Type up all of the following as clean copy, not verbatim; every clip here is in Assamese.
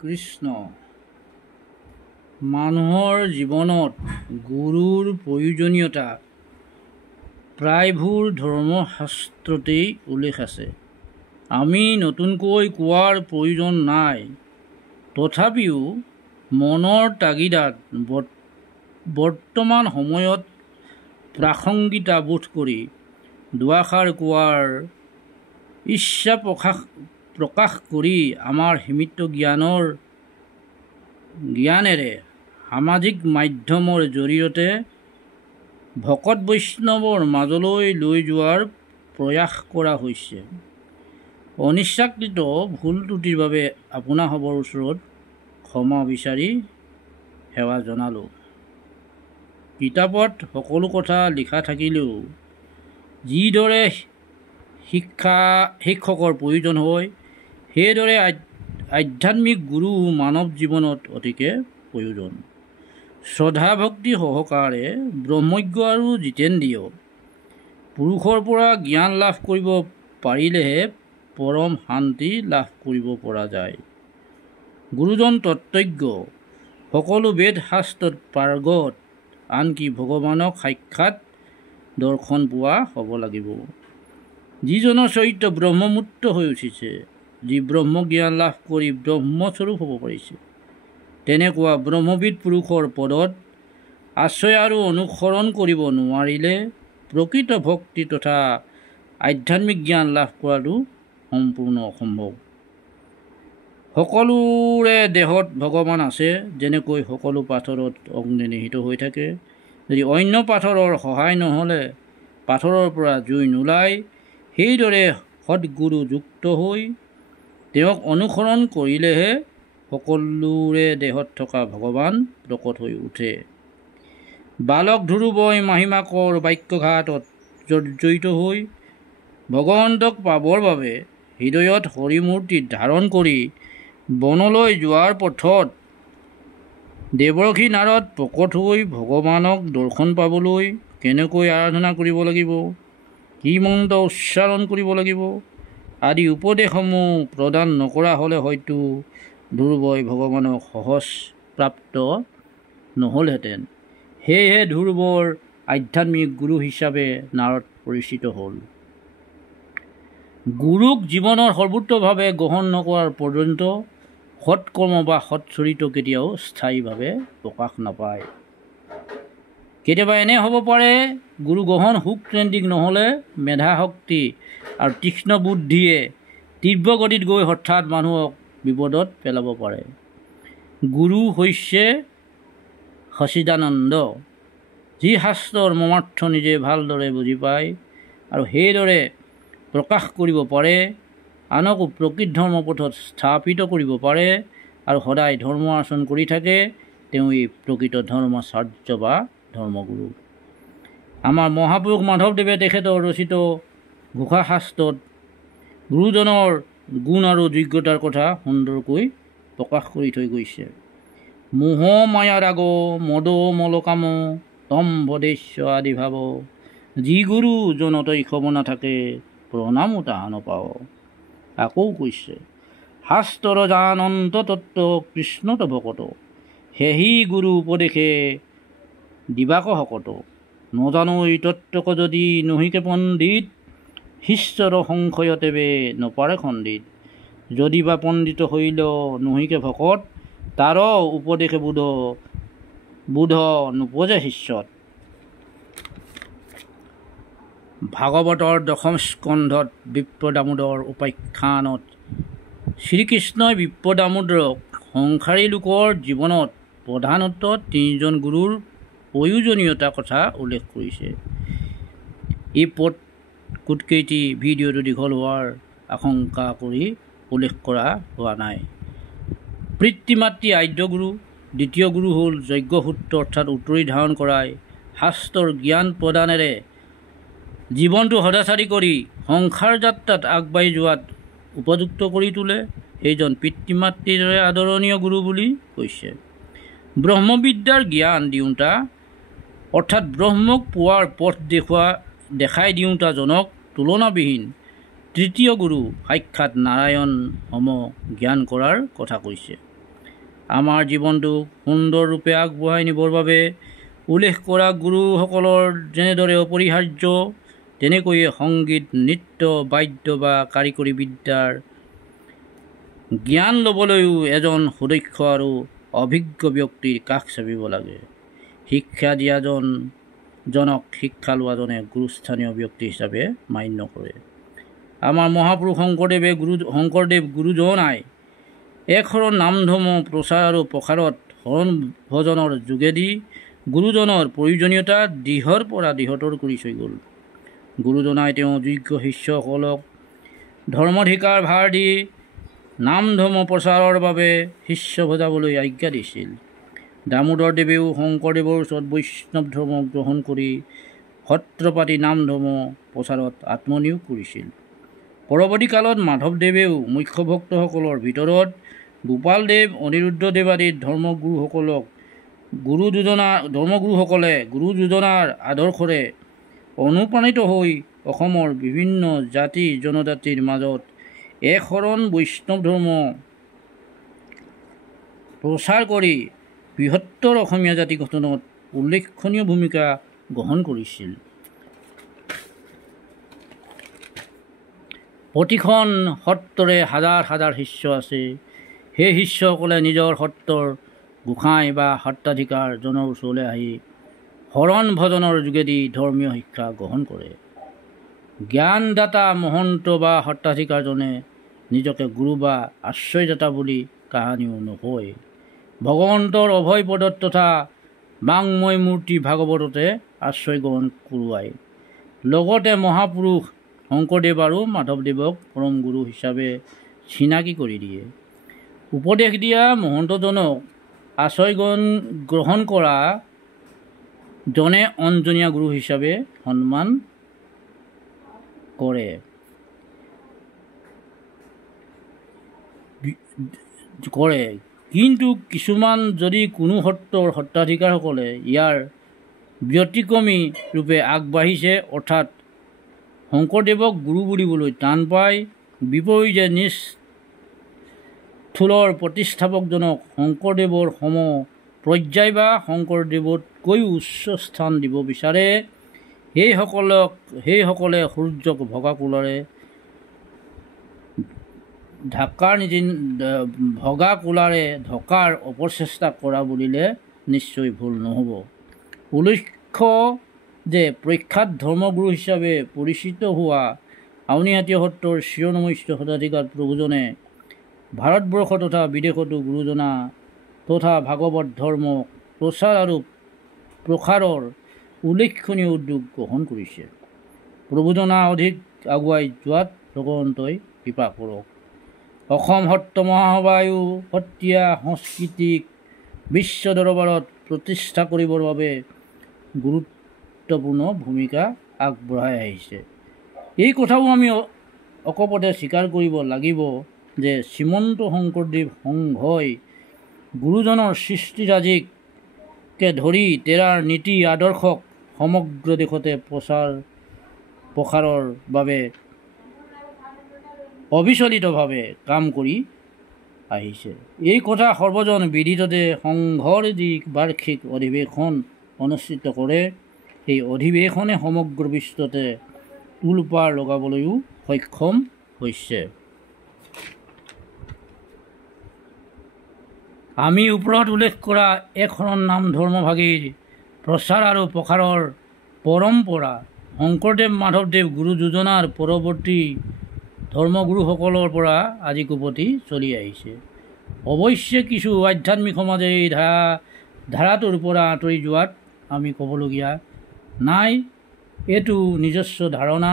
কৃষ্ণ। মানুহৰ জীৱনত গুৰুৰ প্ৰয়োজনীয়তা প্ৰায়বোৰ ধৰ্মশাস্ত্ৰতেই উল্লেখ আছে। আমি নতুনকৈ কোৱাৰ প্ৰয়োজন নাই। তথাপিও মনৰ তাগিদাত বৰ্তমান সময়ত প্ৰাসংগিকতা বোধ কৰি দুআষাৰ কোৱাৰ ইচ্ছা প্ৰকাশ কৰি আমাৰ সীমিত জ্ঞানেৰে সামাজিক মাধ্যমৰ জৰিয়তে ভকত বৈষ্ণৱৰ মাজলৈ লৈ যোৱাৰ প্ৰয়াস কৰা হৈছে। অনিচ্ছাকৃত ভুল ত্ৰুটিৰ বাবে আপোনাসৱৰ ওচৰত ক্ষমা বিচাৰি সেৱা জনালোঁ। কিতাপত সকলো কথা লিখা থাকিলেও যিদৰে শিক্ষকৰ প্ৰয়োজন হয়, সেইদৰে আধ্যাত্মিক গুৰু মানৱ জীৱনত অতিকে প্ৰয়োজন। শ্ৰদ্ধা ভক্তি সহকাৰে ব্ৰহ্মজ্ঞ আৰু জিতেন্দ্ৰিয় পুৰুষৰ পৰা জ্ঞান লাভ কৰিব পাৰিলেহে পৰম শান্তি লাভ কৰিব পৰা যায়। গুৰুজন তত্ত্বজ্ঞ, সকলো বেদ শাস্ত্ৰত পাৰ্গত, আনকি ভগৱানক সাক্ষাৎ দৰ্শন পোৱা হ'ব লাগিব। যিজনৰ চৰিত্ৰ ব্ৰহ্মমূৰ্ত হৈ উঠিছে, যি ব্ৰহ্মজ্ঞান লাভ কৰি ব্ৰহ্মস্বৰূপ হ'ব পাৰিছে, তেনেকুৱা ব্ৰহ্মবিদ পুৰুষৰ পদত আশ্ৰয় আৰু অনুসৰণ কৰিব নোৱাৰিলে প্ৰকৃত ভক্তি তথা আধ্যাত্মিক জ্ঞান লাভ কৰাটো সম্পূৰ্ণ অসম্ভৱ। সকলোৰে দেহত ভগৱান আছে। যেনেকৈ সকলো পাথৰত অগ্নি নিহিত হৈ থাকে, যদি অন্য পাথৰৰ সহায় নহ'লে পাথৰৰ পৰা জুই নোলায়, সেইদৰে সৎগুৰু যুক্ত হৈ তেওঁক অনুসৰণ কৰিলেহে সকলোৰে দেহত থকা ভগৱান প্ৰকট হৈ উঠে। বালক ধ্ৰুৱই মাহীমাকৰ বাক্যঘাতত জৰ্জৰিত হৈ ভগৱন্তক পাবৰ বাবে হৃদয়ত হৰিমূৰ্তি ধাৰণ কৰি বনলৈ যোৱাৰ পথত দেৱৰ্ষি নাৰদ প্ৰকট হৈ ভগৱানক দৰ্শন পাবলৈ কেনেকৈ আৰাধনা কৰিব লাগিব, কি মন্ত্ৰ উচ্চাৰণ কৰিব লাগিব আদি উপদেশসমূহ প্ৰদান নকৰা হ'লে হয়তো ধ্ৰুৱই ভগৱানক সহজ প্ৰাপ্ত নহ'লহেঁতেন। সেয়েহে ধ্ৰুৱৰ আধ্যাত্মিক গুৰু হিচাপে নাৰদ পৰিচিত হ'ল। গুৰুক জীৱনৰ সৰ্বোত্তভাৱে গ্ৰহণ নকৰাৰ পৰ্যন্ত সৎকৰ্ম বা সৎচৰিত্ৰ কেতিয়াও স্থায়ীভাৱে প্ৰকাশ নাপায়। কেতিয়াবা এনে হ'ব পাৰে, গুৰু গ্ৰহণ সুখকেন্দ্ৰিক নহ'লে মেধা শক্তি আৰু তীক্ষ্ণ বুদ্ধিয়ে তীব্ৰ গতিত গৈ হঠাৎ মানুহক বিপদত পেলাব পাৰে। গুৰু হৈছে সচ্চিদানন্দ, যি শাস্ত্ৰৰ মৰ্মাৰ্থ নিজে ভালদৰে বুজি পায় আৰু সেইদৰে প্ৰকাশ কৰিব পাৰে, আনকো প্ৰকৃত ধৰ্মপথত স্থাপিত কৰিব পাৰে আৰু সদায় ধৰ্ম আচৰণ কৰি থাকে, তেওঁই প্ৰকৃত ধৰ্মাচাৰ্য বা ধৰ্মগুৰু। আমাৰ মহাপুৰুষ মাধৱদেৱে তেখেতৰ ৰচিত ঘোষা শাস্ত্ৰত গুৰুজনৰ গুণ আৰু যোগ্যতাৰ কথা সুন্দৰকৈ প্ৰকাশ কৰি থৈ গৈছে। মোহ মায়া ৰাগ মদ মলকাম দম্ভ দেশ্য আদি ভাৱ, যি গুৰু জনতৈ ক্ষম নাথাকে প্ৰণামো তাহা নপাৱ। আকৌ কৈছে, শাস্ত্ৰৰ জান অন্ত তত্ত্ব কৃষ্ণত ভকত, সেহি গুৰু উপদেশে দিবাক শকত। নজানৈ তত্ত্বক যদি নহিকে পণ্ডিত, শিষ্যৰ সংশয় তেবে নপাৰে খণ্ডিত। যদি বা পণ্ডিত হৈল নহিকে ভকত, তাৰ উপদেশে বুধ নোপজে শিষ্যত। ভাগৱতৰ দশম স্কন্ধত বিপ্ৰদামোদৰ উপাখ্যানত শ্ৰীকৃষ্ণই বিপ্ৰদামোদৰক সংসাৰী লোকৰ জীৱনত প্ৰধানতঃ তিনিজন গুৰুৰ প্ৰয়োজনীয়তাৰ কথা উল্লেখ কৰিছে। এই পদকোটকেইটি ভিডিঅ'টো দীঘল হোৱাৰ আশংকা কৰি উল্লেখ কৰা হোৱা নাই। পিতৃ মাতৃ আদ্য গুৰু, দ্বিতীয় গুৰু হ'ল যজ্ঞসূত্ৰ অৰ্থাৎ উত্তৰি ধাৰণ কৰাই শাস্ত্ৰৰ জ্ঞান প্ৰদানেৰে জীৱনটো সদাচাৰী কৰি সংসাৰ যাত্ৰাত আগবাঢ়ি যোৱাত উপযুক্ত কৰি তোলে, সেইজন পিতৃ মাতৃৰ দৰে আদৰণীয় গুৰু বুলি কৈছে। ব্ৰহ্মবিদ্যাৰ জ্ঞান দিওঁতা অৰ্থাৎ ব্ৰহ্মক পোৱাৰ পথ দেখাই দিওঁতাজনক তুলনাবিহীন তৃতীয় গুৰু সাক্ষাৎ নাৰায়ণ সম জ্ঞান কৰাৰ কথা কৈছে। আমাৰ জীৱনটোক সুন্দৰ ৰূপে আগবঢ়াই নিবৰ বাবে উল্লেখ কৰা গুৰুসকলৰ যেনেদৰে অপৰিহাৰ্য, তেনেকৈয়ে সংগীত, নৃত্য, বাদ্য বা কাৰিকৰী বিদ্যাৰ জ্ঞান ল'বলৈও এজন সুদক্ষ আৰু অভিজ্ঞ ব্যক্তিৰ কাষ চাপিব লাগে। শিক্ষা দিয়াজনক শিক্ষা লোৱাজনে গুৰুস্থানীয় ব্যক্তি হিচাপে মান্য কৰে। আমাৰ মহাপুৰুষ শংকৰদেৱ গুৰুজনাই একশৰণ নাম ধৰ্ম প্ৰচাৰ আৰু প্ৰসাৰত শৰণ ভজনৰ যোগেদি গুৰুজনৰ প্ৰয়োজনীয়তা দৃঢ়ৰ পৰা দৃঢ়তৰ কৰি থৈ গ'ল। গুৰুজনাই তেওঁ যোগ্য শিষ্যসকলক ধৰ্মাধিকাৰ ভাৰ দি নাম ধৰ্ম প্ৰচাৰৰ বাবে শিষ্য ভজাবলৈ আজ্ঞা দিছিল। দামোদৰদেৱেও শংকৰদেৱৰ ওচৰত বৈষ্ণৱ ধৰ্ম গ্ৰহণ কৰি সত্ৰ পাতি নাম ধৰ্ম প্ৰচাৰত আত্মনিয়োগ কৰিছিল। পৰৱৰ্তী কালত মাধৱদেৱেও মুখ্য ভক্তসকলৰ ভিতৰত গোপালদেৱ, অনিৰুদ্ধদেৱ আদি ধৰ্মগুৰুসকলে গুৰুযোজনাৰ আদৰ্শৰে অনুপ্ৰাণিত হৈ অসমৰ বিভিন্ন জাতি জনজাতিৰ মাজত একশৰণ বৈষ্ণৱ ধৰ্ম প্ৰচাৰ কৰি বৃহত্তৰ অসমীয়া জাতি গঠনত উল্লেখনীয় ভূমিকা গ্ৰহণ কৰিছিল। প্ৰতিখন সত্ৰৰে হাজাৰ হাজাৰ শিষ্য আছে। সেই শিষ্যসকলে নিজৰ সত্ৰৰ গোসাঁই বা সত্ৰাধিকাৰজনৰ ওচৰলৈ আহি শৰণ ভজনৰ যোগেদি ধৰ্মীয় শিক্ষা গ্ৰহণ কৰে। জ্ঞানদাতা মহন্ত বা সত্ৰাধিকাৰজনে নিজকে গুৰু বা আশ্ৰয়দাতা বুলি কাহানিও নকয়। ভগৱন্তৰ অভয় পদত তথা বাংময় মূৰ্তি ভাগৱততে আশ্ৰয় গ্ৰহণ কৰোৱায়। লগতে মহাপুৰুষ শংকৰদেৱ আৰু মাধৱদেৱক পৰম গুৰু হিচাপে চিনাকি কৰি দিয়ে। উপদেশ দিয়া মহন্তজনক আশ্ৰয় গ্ৰহণ কৰা জনে অঞ্জনীয়া গুৰু হিচাপে সন্মান কৰে। কিন্তু কিছুমান যদি কোনো সত্ৰৰ সত্ৰাধিকাৰসকলে ইয়াৰ ব্যতিক্ৰমী ৰূপে আগবাঢ়িছে, অৰ্থাৎ শংকৰদেৱক গুৰু বুলিবলৈ টান পায়, বিপৰীতে নিজ থূলৰ প্ৰতিষ্ঠাপকজনক শংকৰদেৱৰ সম পৰ্যায় বা শংকৰদেৱতকৈও উচ্চ স্থান দিব বিচাৰে, সেইসকলে সূৰ্যক ভগা কোলাৰে ঢকাৰ অপচেষ্টা কৰা বুলিলে নিশ্চয় ভুল নহ'ব। উল্লেখ্য যে প্ৰখ্যাত ধৰ্মগুৰু হিচাপে পৰিচিত হোৱা আউনীআটী সত্ৰৰ শিৰনমস্য সত্ৰাধিকাৰ প্ৰভুজনে ভাৰতবৰ্ষ তথা বিদেশতো গুৰুজনা তথা ভাগৱত ধৰ্ম প্ৰচাৰ আৰু প্ৰসাৰৰ উল্লেখনীয় উদ্যোগ গ্ৰহণ কৰিছে। প্ৰভুজনা অধিক আগুৱাই যোৱাত ভগৱন্তই কৃপা কৰক। অসম সত্ৰ মহাসভায়ো সত্ৰীয়া সংস্কৃতিক বিশ্ব দৰবাৰত প্ৰতিষ্ঠা কৰিবৰ বাবে গুৰুত্বপূৰ্ণ ভূমিকা আগবঢ়াই আহিছে। এই কথাও আমি অকপতে স্বীকাৰ কৰিব লাগিব যে শ্ৰীমন্ত শংকৰদেৱ সংঘই গুৰুজনৰ সৃষ্টিৰাজিকে ধৰি তেৰাৰ নীতি আদৰ্শক সমগ্ৰ দেশতে প্ৰসাৰৰ বাবে অবিচলিতভাৱে কাম কৰি আহিছে। এই কথা সৰ্বজন বিদিত যে সংঘৰ যি বাৰ্ষিক অধিৱেশন অনুষ্ঠিত কৰে, সেই অধিৱেশনে সমগ্ৰ বিশ্বতে তোলপাৰ লগাবলৈও সক্ষম হৈছে। আমি ওপৰত উল্লেখ কৰা একশৰণ নাম ধৰ্মভাগীৰ প্ৰচাৰ আৰু প্ৰসাৰৰ পৰম্পৰা শংকৰদেৱ মাধৱদেৱ গুৰুযোজনাৰ পৰৱৰ্তী ধৰ্মগুৰুসকলৰ পৰা আজি কোপতি চলি আহিছে। অৱশ্যে কিছু আধ্যাত্মিক সমাজে এই ধাৰাটোৰ পৰা আঁতৰি যোৱাত আমি ক'বলগীয়া নাই, এইটো নিজস্ব ধাৰণা।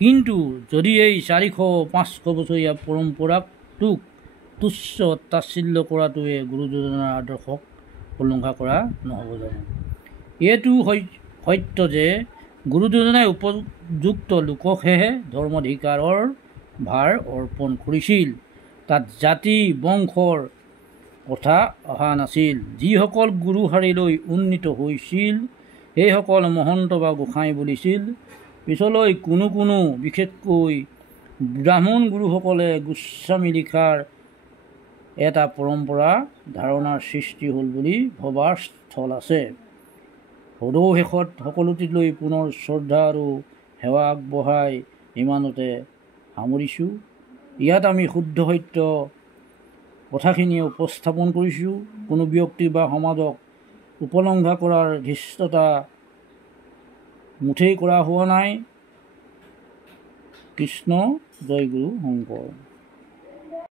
কিন্তু যদি এই 400-500 বছৰীয়া পৰম্পৰাটোক তুচ্ছ তাচ্ছিল্য কৰাটোৱে গুৰুযোজনাৰ আদৰ্শক উলংঘা কৰা নহ'ব জানো? এইটো সত্য যে গুৰুযোজনাই উপযুক্ত লোককহে ধৰ্মাধিকাৰৰ ভাৰ অৰ্পণ কৰিছিল। তাত জাতি বংশৰ কথা অহা নাছিল। যিসকল গুৰু শাৰীলৈ উন্নীত হৈছিল সেইসকল মহন্ত বা গোসাঁই বুলিছিল। পিছলৈ কোনো বিশেষকৈ ব্ৰাহ্মণ গুৰুসকলে গোস্বামী লিখাৰ এটা পৰম্পৰা ধাৰণাৰ সৃষ্টি হ'ল বুলি ভবাৰ স্থল আছে। সদৌ শেষত সকলোটিলৈ পুনৰ শ্ৰদ্ধা আৰু সেৱা আগবঢ়াই ইমানতে সামৰিছোঁ। ইয়াত আমি শুদ্ধ সত্য কথাখিনি উপস্থাপন কৰিছোঁ। কোনো ব্যক্তি বা সমাজক উপলংঘা কৰাৰ ধৃষ্টতা মুঠেই কৰা হোৱা নাই। কৃষ্ণ জয় গুৰু শংকৰ।